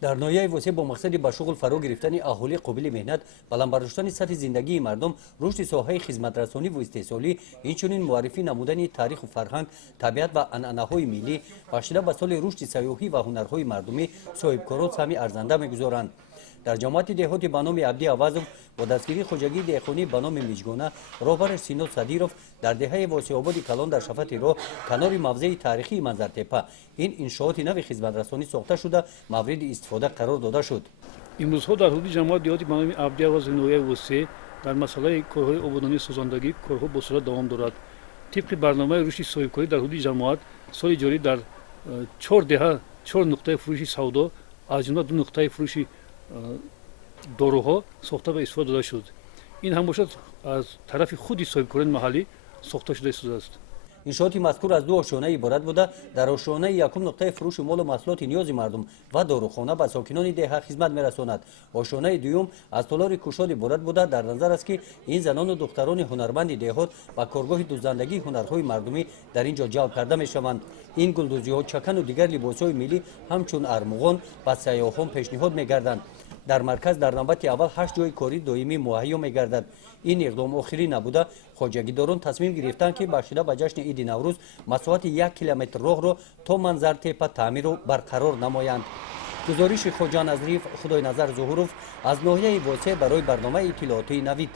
дар ноҳияи восеъ бо мақсади ба шуғл фаро гирифтани аҳолӣ қобили меҳнат, баландбардоштани сатҳи зиндагии мардум, рушди соҳаи хизматрасониву истеҳсолӣ, инчунин муаррифӣ намудани таъриху фарҳанг, табиат ва анъанаҳои миллӣ бахшида ба соли рушди сайёҳӣ ва ҳунарҳои мардумӣ соҳибкорон сами арзанда мегузоранд. дар ҷамоати деҳоти ба номи Абди Авазов бо дастгирии хоҷагии деҳқонӣ ба номи Миҷгона, роҳбараш Синод Садиров дар деҳаи Восеъободи Калон дар шафати роҳ канори мавзеи таърихии Манзартепа ин иншооти нави хизматрасонӣ сохта шуда мавриди истифода қарор дода шуд. имрӯзҳо дар ҳудуди ҷамоати деҳоти ба номи Абди Авазов ноҳияи восеъ дар масъалаи корҳои ободонии созандагӣ корҳо бо сурат давом дорад. тибқи барномаи рушди соҳибкорӣ дар ҳудуди ҷамоат соли ҷорӣ дар 4 деҳа 4 нуқтаи фурӯши савдо аз ҷумла 2 нуқтаи фурӯши доруҳо сохта ва истифода дода шуд. ин ҳам бошад аз тарафи худи соҳибкорони маҳаллӣ сохта шуда истодааст. иншооти мазкур аз ду ошона иборат буда дар ошонаи якум нуқтаи фурӯши молу маҳсулоти ниёзи мардум ва дорухона ба сокинони деҳа хизмат мерасонад. ошонаи дуюм аз толори кушод иборат буда дар назар аст ки ин занону духтарони ҳунарманди деҳот ба коргоҳи дуздандагии ҳунарҳои мардумӣ дар ин ҷо ҷалб карда мешаванд. ин гулдузиҳо, чакану дигар либосҳои миллӣ ҳамчун армуғон ба сайёҳон пешниҳод мегарданд. дар марказ дар навбати аввал 8 ҷойи кори доимӣ муҳайё мегардад. ин иқдом охирӣ набуда хоҷагидорон тасмим гирифтанд ки бахшида ба ҷашни иди наврӯз масоҳати 1 километр роҳро то Манзартепа таъмиру барқарор намоянд. гузориши хоҷа Назриев, Худойназар Зуҳуров аз ноҳияи восеъ барои барномаи иттилоотии Навид.